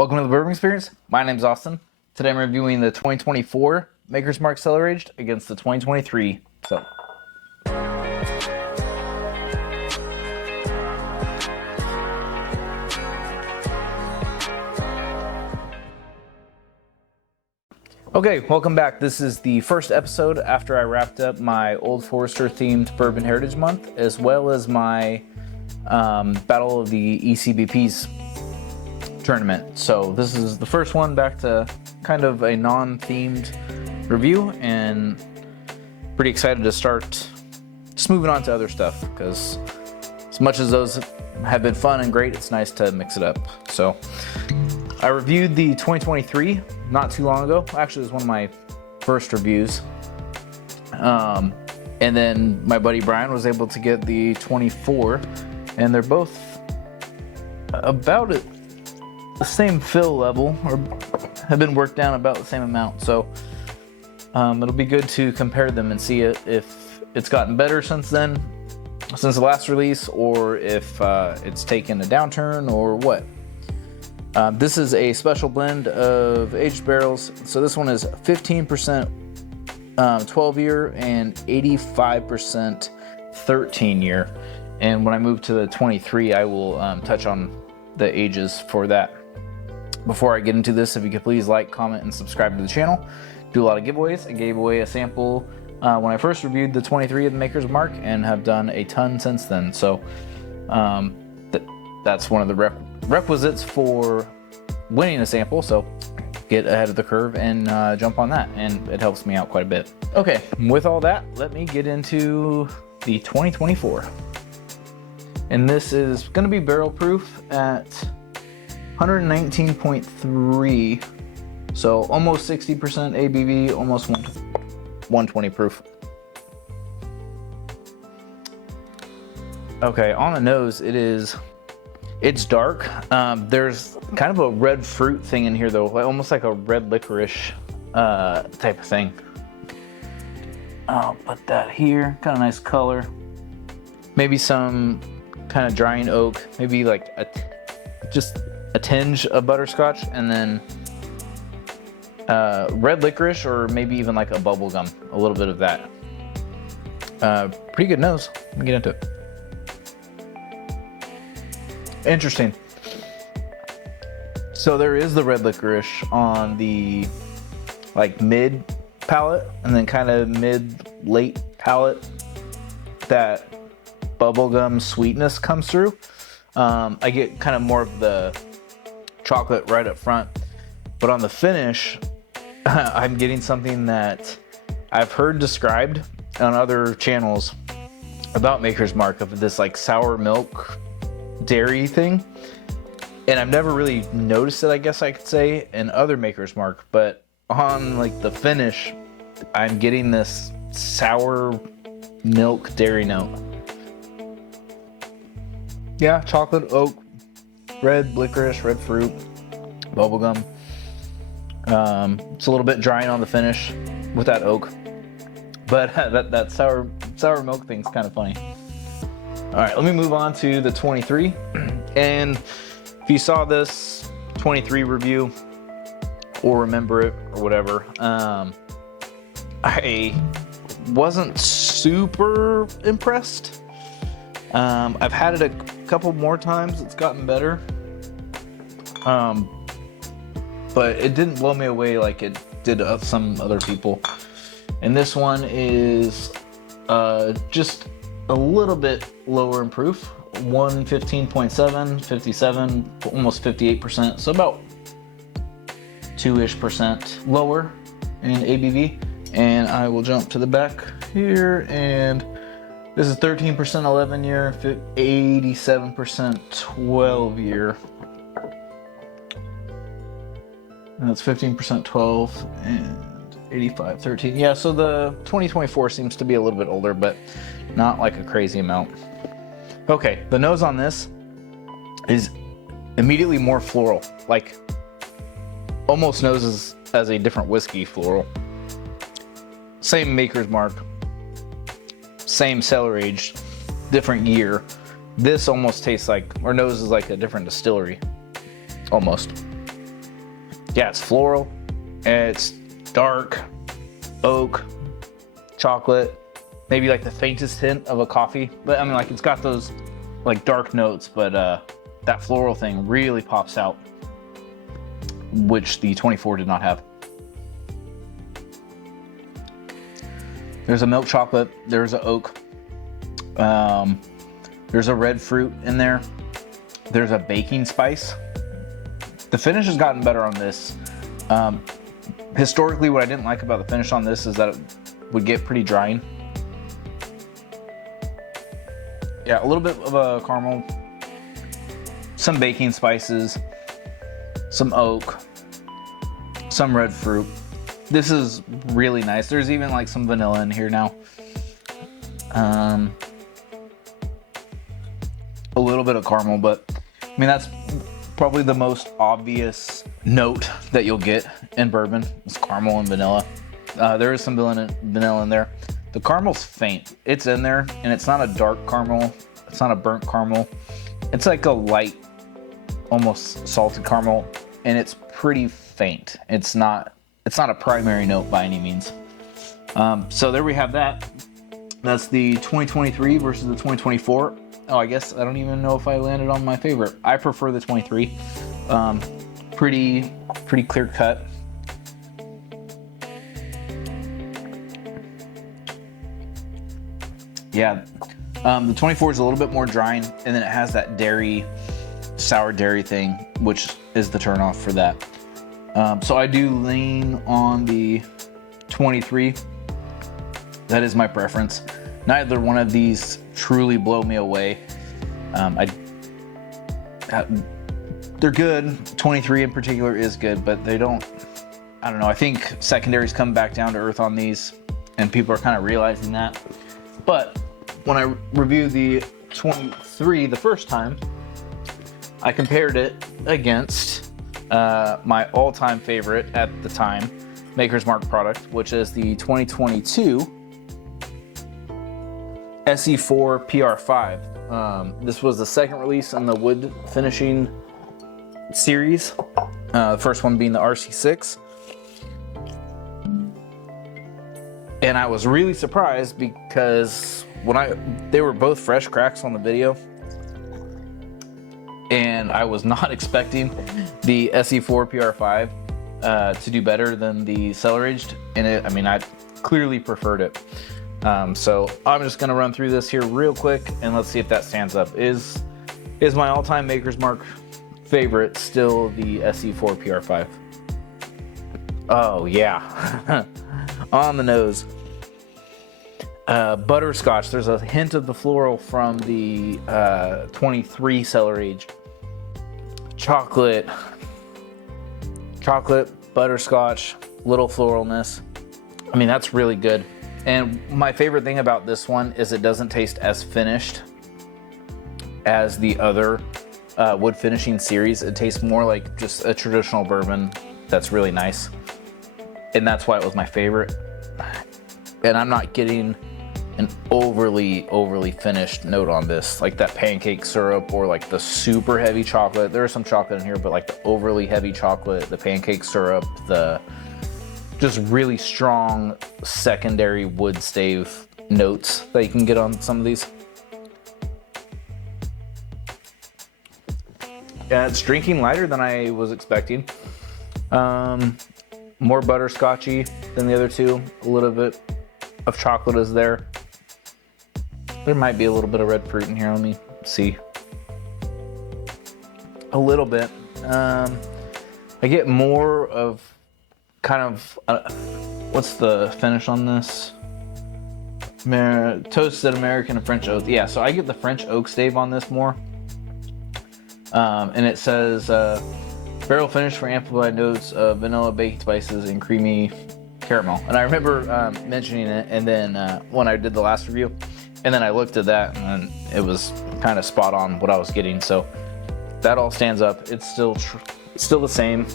Welcome to the Bourbon Experience. My name's Austin. Today I'm reviewing the 2024 Makers Mark Cellar Aged against the 2023 Cellar. Okay, welcome back. This is the first episode after I wrapped up my Old Forester themed Bourbon Heritage Month, as well as my Battle of the ECBP's tournament. So this is the first one back to kind of a non-themed review, and pretty excited to start just moving on to other stuff, because as much as those have been fun and great, it's nice to mix it up. So I reviewed the 2023 not too long ago. Actually, it was one of my first reviews. And then my buddy Brian was able to get the 24, and they're both about it. The same fill level, or have been worked down about the same amount. So it'll be good to compare them and see if it's gotten better since then, since the last release, or if it's taken a downturn or what. This is a special blend of aged barrels. So this one is 15% 12 year and 85% 13 year. And when I move to the 23, I will touch on the ages for that. Before I get into this, if you could please like, comment, and subscribe to the channel. Do a lot of giveaways. I gave away a sample when I first reviewed the 23 of the Maker's Mark, and have done a ton since then. So that's one of the requisites for winning a sample. So get ahead of the curve and jump on that, and it helps me out quite a bit. Okay, with all that, let me get into the 2024. And this is going to be barrel proof at 119.3, so almost 60% ABV, almost 120 proof. Okay, on the nose, it's dark. There's kind of a red fruit thing in here though, almost like a red licorice type of thing. I'll put that here, kind of nice color. Maybe some kind of drying oak, maybe like just a tinge of butterscotch, and then red licorice, or maybe even like a bubble gum, a little bit of that. Pretty good nose. Let me get into it. Interesting. So there is the red licorice on the like mid palate, and then kind of mid-late palate, that bubblegum sweetness comes through. I get kind of more of the chocolate right up front, but on the finish, I'm getting something that I've heard described on other channels about Maker's Mark, of this like sour milk dairy thing, and I've never really noticed it, I guess I could say, in other Maker's Mark, but on like the finish, I'm getting this sour milk dairy note. Yeah, chocolate, oak, red licorice, red fruit, bubblegum. It's a little bit drying on the finish with that oak, but that sour milk thing's kind of funny. All right, let me move on to the 23. And if you saw this 23 review or remember it or whatever, I wasn't super impressed. I've had it a couple more times. It's gotten better. But it didn't blow me away like it did some other people. And this one is just a little bit lower in proof. 115.7, 57, almost 58%. So about 2-ish% lower in ABV. And I will jump to the back here, and this is 13% 11 year, 87% 12 year. And that's 15% 12 and 85 13. Yeah, so the 2024 seems to be a little bit older, but not like a crazy amount. Okay, the nose on this is immediately more floral, like almost noses as a different whiskey floral. Same Maker's Mark, same cellar aged, different year. This almost tastes like, or noses like a different distillery, almost. Yeah, it's floral. It's dark, oak, chocolate, maybe like the faintest hint of a coffee. But I mean, like it's got those like dark notes, but that floral thing really pops out, which the 24 did not have. There's a milk chocolate, there's a oak, there's a red fruit in there, there's a baking spice. The finish has gotten better on this. Historically, what I didn't like about the finish on this is that it would get pretty drying. Yeah, a little bit of a caramel, some baking spices, some oak, some red fruit. This is really nice. There's even like some vanilla in here now. A little bit of caramel, but I mean, that's probably the most obvious note that you'll get in bourbon. It's caramel and vanilla. There is some vanilla in there. The caramel's faint. It's in there, and it's not a dark caramel. It's not a burnt caramel. It's like a light, almost salted caramel, and it's pretty faint. It's not a primary note by any means. So there we have that. That's the 2023 versus the 2024. Oh, I guess I don't even know if I landed on my favorite. I prefer the 23. Pretty clear cut. Yeah, the 24 is a little bit more drying, and then it has that dairy, sour dairy thing, which is the turnoff for that. So I do lean on the 23. That is my preference. Neither one of these truly blow me away. They're good. 23 in particular is good, but they don't, I don't know. I think secondaries come back down to earth on these, and people are kind of realizing that. But when I reviewed the 23 the first time, I compared it against my all-time favorite at the time, Makers Mark product, which is the 2022 SE4 PR5. This was the second release in the wood finishing series. The first one being the RC6. And I was really surprised because they were both fresh cracks on the video, and I was not expecting the SE4 PR5 to do better than the Cellar Aged, and I clearly preferred it. So I'm just gonna run through this here real quick, and let's see if that stands up. Is my all-time Makers Mark favorite still the SE4 PR5? Oh yeah, on the nose. Butterscotch. There's a hint of the floral from the 23 Cellar Aged. Chocolate, butterscotch, little floralness. I mean, that's really good. And my favorite thing about this one is it doesn't taste as finished as the other wood finishing series. It tastes more like just a traditional bourbon that's really nice. And that's why it was my favorite. And I'm not getting an overly finished note on this, like that pancake syrup or like the super heavy chocolate. There is some chocolate in here, but like the overly heavy chocolate, the pancake syrup, the just really strong secondary wood stave notes that you can get on some of these. Yeah, it's drinking lighter than I was expecting. More butterscotchy than the other two. A little bit of chocolate is there. There might be a little bit of red fruit in here. Let me see. A little bit. I get more of kind of, what's the finish on this? Toasted American and French oak. Yeah, so I get the French oak stave on this more. And it says, barrel finish for amplified notes of vanilla, baking spices, and creamy caramel. And I remember mentioning it, and then when I did the last review, and then I looked at that, and it was kind of spot on what I was getting. So that all stands up. It's still the same.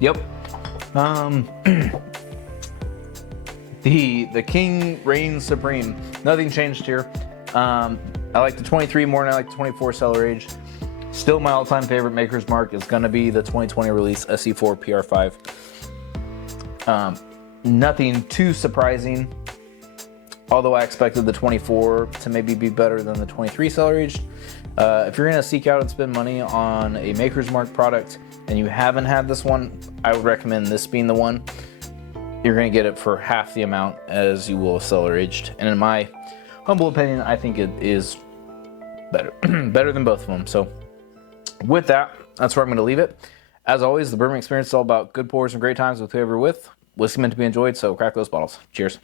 Yep. The king reigns supreme. Nothing changed here. I like the 23 more than I like the 24 Cellar Aged. Still, my all-time favorite Maker's Mark is going to be the 2020 release SE4 PR5. Nothing too surprising, although I expected the 24 to maybe be better than the 23 Cellar Aged. If you're going to seek out and spend money on a Maker's Mark product and you haven't had this one, I would recommend this being the one. You're going to get it for half the amount as you will a Cellar Aged. And in my humble opinion, I think it is better, better than both of them. So with that, that's where I'm going to leave it. As always, the bourbon experience is all about good pours and great times with whoever you're with. Whiskey meant to be enjoyed, so crack those bottles. Cheers.